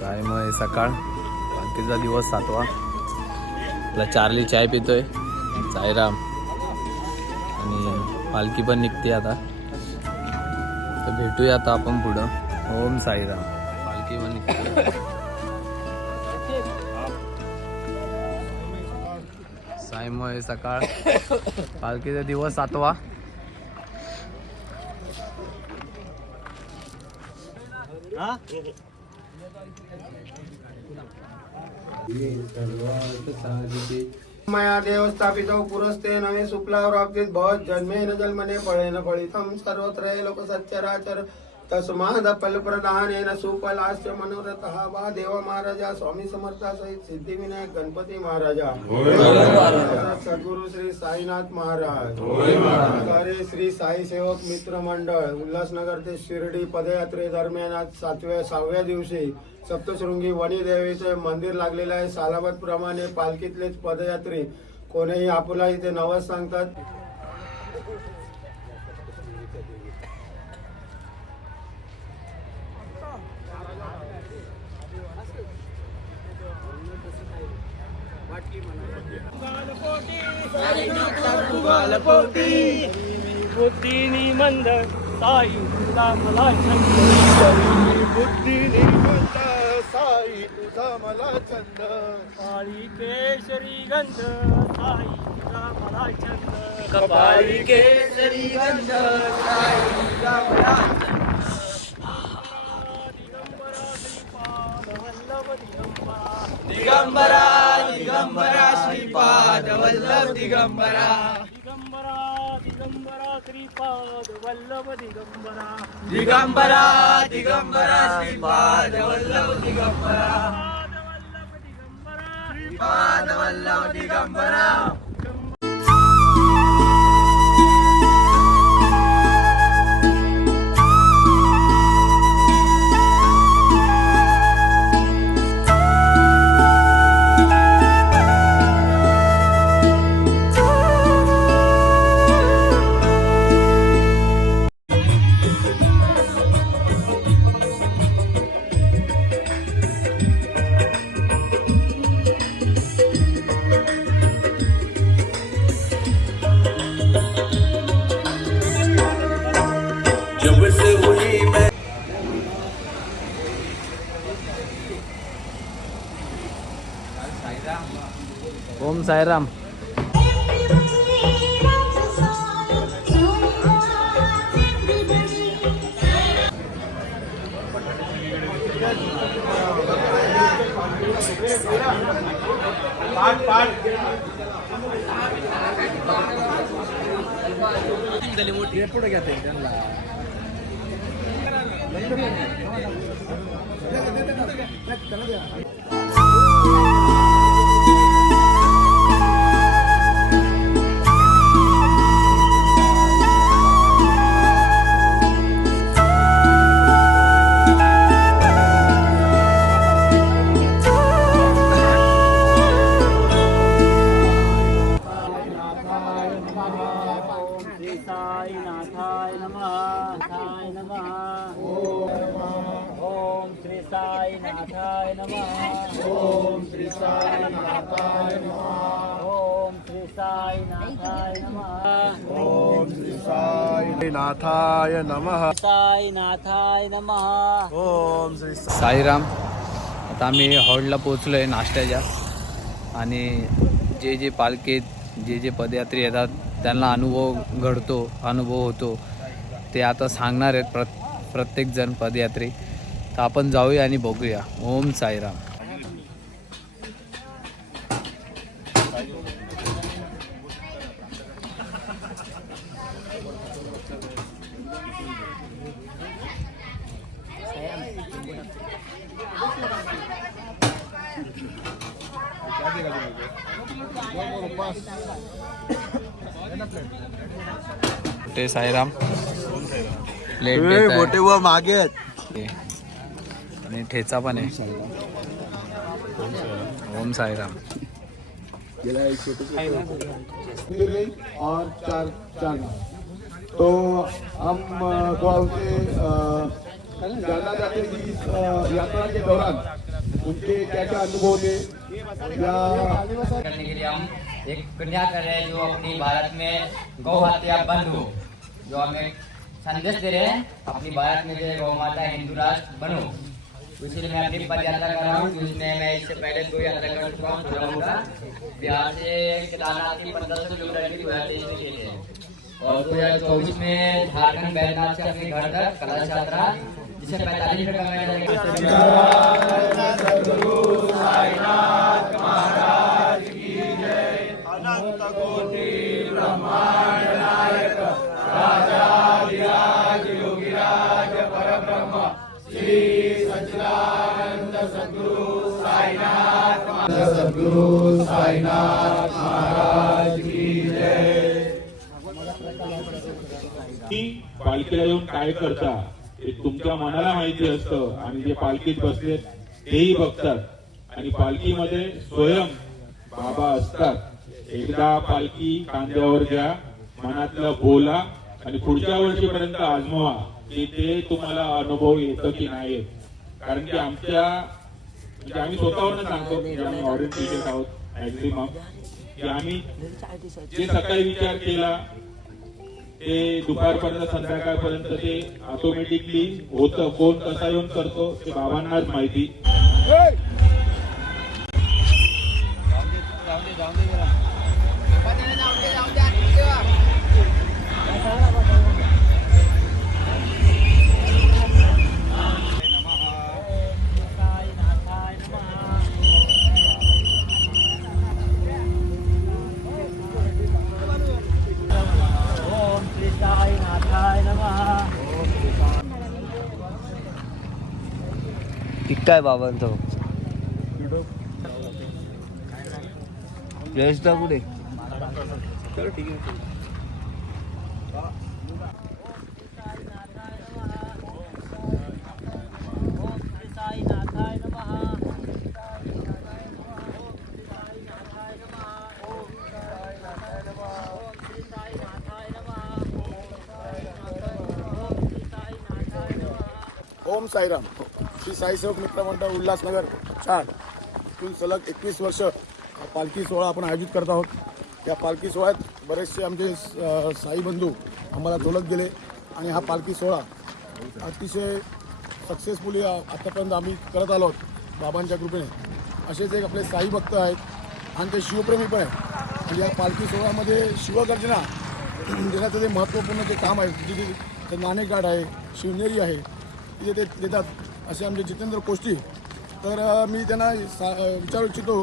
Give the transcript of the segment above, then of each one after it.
काय मग सकाळ पालखीचा दिवस 7वा. आपला चार्ली चाय पितोय, साईराम, आणि पालखी पण निघते आता. तर भेटूया आता आपण पुढं. ओम साईराम. पालखी पण निघते. साईमय सकाळ पालखीचा दिवस 7वा. मया देव स्थापितो पुरस्ते नवे सुप्लावराप्तीत भवत जन्मेन जन्मने फळेन फळितं सर्वत्र लोक सच्चराचर तस्माद फलप्रदानेन सुफलास्य मनोरथः वा देव महाराजा स्वामी समर्था सहित सिद्धिविनायक गणपती महाराजा, सद्गुरु श्री साईनाथ महाराज, कार्य श्री साई सेवक मित्र मंडळ उल्हासनगर ते शिर्डी पदयात्रे दरम्यान आज 6व्या दिवशी सप्तशृंगी वणी देवीचे मंदिर लागलेले आहे. सालाबत प्रमाणे पालखीतलेच पदयात्री कोणीही आपला इथे नवस सांगतात. बुद्धीनी मंद साई तुझा मला छंद, बुद्धीने मंद साई तुझा मला छंद, काळी केशरी गंध साई तुझा मला छंद, कपाळी केशरी गंध साई तुझा मला दिगंबरा दिगंबरा श्रीपाद वल्लभ दिगंबरा, दिगंबरा दिगंबरा श्रीपाद वल्लभ दिगंबरा, दिगंबरा दिगंबरा श्रीपाद वल्लभ दिगंबरा, श्रीपाद वल्लभ दिगंबरा. ओम साईराम. पुढे घ्या त्यांना. साईनाथाय नमः, साई नमः. ओम श्री साईनाथाय नमः, ओम श्री साईनाथाय नमः, ओम श्री साईनाथाय नमः, ओम श्री साईनाथाय नमः, साईनाथाय नमः. ओम श्री साईराम. आता आम्ही हॉल्टला पोचलो आहे नाश्त्याच्या. आणि जे पालखीत जे पदयात्री येतात त्यांना अनुभव होतो ते आता सांगणार आहेत प्रत्येकजण पदयात्री. तर आपण जाऊया आणि बघूया. ओम साईराम. ते साईराम प्लेट मोठे व मागे आणि ठेचा पण आहे. ओम साईराम. और चार तो हम गाँव से जाना चाहते हैं कि इस यात्रा के दौरान उनके क्या क्या अनुभव होते या करने के लिए हम एक कन्या कर रहे हैं जो अपनी भारत में गौ हत्या बंद हो, जो हमें संदेश दे रहे हैं अपनी भारत में जो गौ माता हिंदू राष्ट्र बनो। तो इसलिए मैं अपनी पद यात्रा कर रहा हूँ, जिसमें मैं इससे पहले 2 यात्रा कर चुका हूँ। बिहार से केदारनाथ की 1500 किलोमीटर की 2023 में की है और 2024 में झारखंड बैद्यनाथ से अपने घर तक कलश यात्रा, जिसे 45 मिनट का सद्गुरु साईनाथ महाराज की जय। पालखीला येऊन काय करता हे तुमच्या मनाला माहिती असतं आणि जे पालखीत बसले तेही बघतात आणि पालखीमध्ये स्वयं बाबा असतात। एकदा पालखी कांद्यावर घ्या, मनातलं बोला आणि पुढच्या वर्षीपर्यंत आजमावा की ते तुम्हाला अनुभव येतं की नाही येत। कारण की आमच्या म्हणजे आम्ही स्वतःवरून सांगतो की आम्ही ऑरिएंटेड आहोत मॅक्झिमम, की आम्ही जे सकाळी विचार केला ते दुपारपर्यंत संध्याकाळपर्यंत ते ऑटोमॅटिकली होतं। कोण कसा येऊन करतो ते बाबांनाच माहिती। ओम श्री साईनाथाय नमः। काय बाबांचं जयेशदा कुठे? चलो ठीक आहे। ओम श्री साईनाथाय नमः। ओम साईराम। श्री साई सेवक मित्र मंडळ उल्हासनगर 4 इथून सलग 21 वर्ष पालखी सोहळा आपण आयोजित करत आहोत। या पालखी सोहळ्यात बरेचसे आमचे साई बंधू आम्हाला डोलत गेले आणि हा पालखी सोहळा अतिशय सक्सेसफुली आतापर्यंत आम्ही करत आलो आहोत बाबांच्या कृपेने। असेच एक आपले साई भक्त आहेत आणि ते शिवप्रेमी पण आहेत आणि या पालखी सोहळ्यामध्ये शिवगर्जना देण्याचं जे महत्त्वपूर्ण जे काम आहे, जिथे नाणेकाठ आहे, शिवनेरी आहे, तिथे ते देतात असे आमचे जितेंद्र कोष्टी। तर मी त्यांना विचारू इच्छितो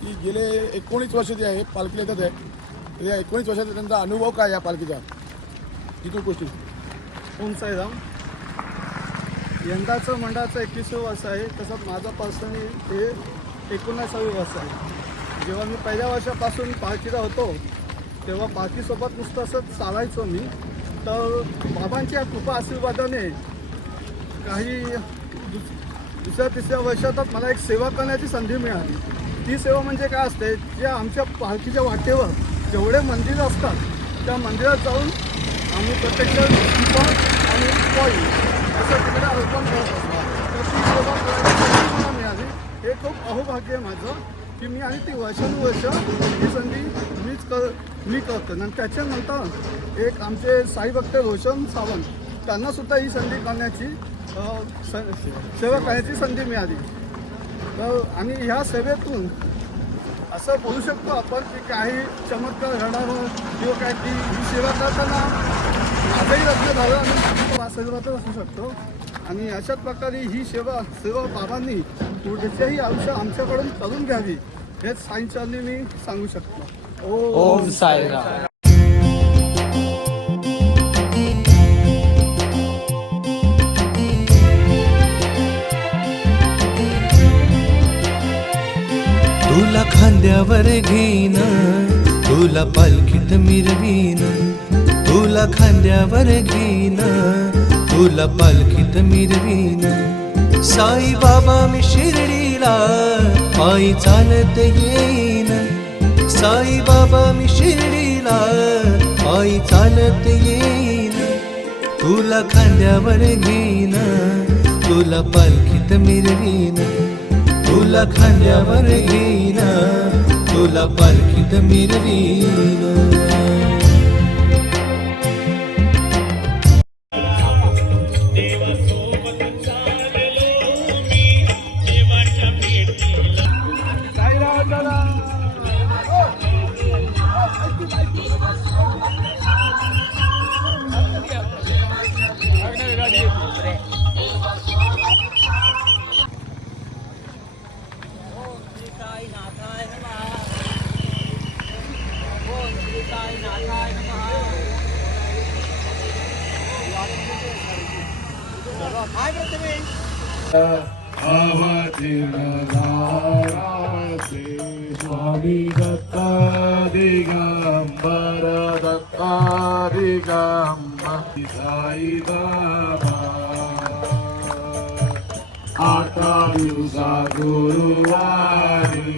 की गेले 19 वर्ष जे आहे पालखीला येतात आहे, या 19 वर्षाचा त्यांचा अनुभव काय या पालखीचा? जितू कोष्टी। ओम साईराम। यंदाचं मंडळाचं 21वं वर्ष आहे, तसंच माझं पर्सनली हे 19वं वर्ष आहे। जेव्हा मी पहिल्या वर्षापासून पालखीला होतो तेव्हा पालखीसोबत नुसतं असंच चालायचो मी, तर बाबांच्या कृपा आशीर्वादाने काही दुसऱ्या तिसऱ्या वर्षातच मला एक सेवा करण्याची संधी मिळाली। ती सेवा म्हणजे काय असते, जे आमच्या पालखीच्या वाटेवर जेवढे मंदिरं असतात त्या मंदिरात जाऊन आम्ही प्रत्यक्ष दीपक आणि पॉई असं तिकडे अर्पण करत असतो। तर ती सेवा करायची संधी मला मिळाली, हे खूप अहोभाग्य आहे माझं की मी आणि ती वर्षानुवर्ष ही संधी मी करतो। आणि त्याच्यानंतर एक आमचे साई भक्त रोशन सावंत त्यांनासुद्धा ही संधी करण्याची सेवा करण्याची संधी मिळाली। तर आणि ह्या सेवेतून असं बोलू शकतो आपण की काही चमत्कार घडावं किंवा काय ती ही सेवा करताना माझंही लग्न झालं आणि आशीर्वादच असू शकतो। आणि अशाच प्रकारे ही सेवा बाबांनी पुढच्याही आयुष्य आमच्याकडून करून घ्यावी हेच साईंचरणी मी सांगू शकतो। ओम साईराम। तुला खांद्यावर घेईन, तुला पालखीत मिरवीन, तुला खांद्यावर घेईन, तुला पालखीत मिरवीन। साई बाबा मी शिर्डीला पायी चालत येईन, साई बाबा मी शिर्डीला पायी चालत येईन। तुला खांद्यावर घेईन, तुला पालखीत मिरवीन, तुला खांद्यावर घेईन तुला पालखीत मिरवीन श्री साईनाथाय नमः. ओम श्री साईनाथाय नमः. स्वामी दत्ता दिगंबर दत्ता दिगंबर साई बाबा आता दिवसा गुरुवारी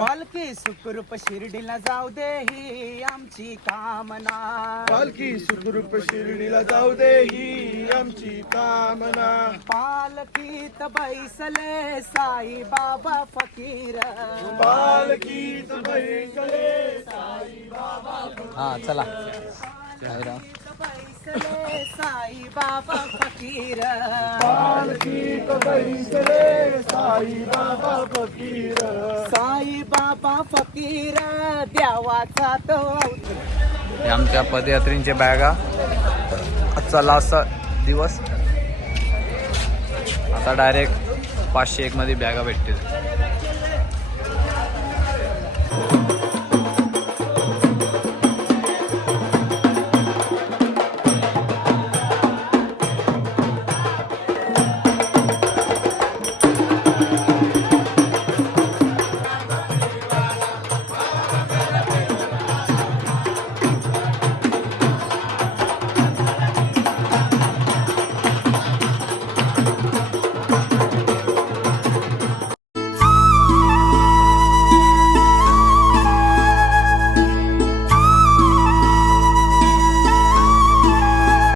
पालखी सुखरूप शिर्डीला जाऊ दे ही आमची कामना. पालखी सुखरूप शिर्डीला जाऊ दे ही आमची कामना. पालखीत बैसले साई बाबा फकीर. पालखीत बैसले हा चला साईराम. बैसले साई बाबा फकीर. पालखीत बैसले साई बाबा फकीर. साई बाबा फकीर देवाचा तो अवतार. हे आमच्या पदयात्रींच्या बॅगा. आजचा लास्ट दिवस. आता डायरेक्ट 501 मध्ये बॅगा भेटतील.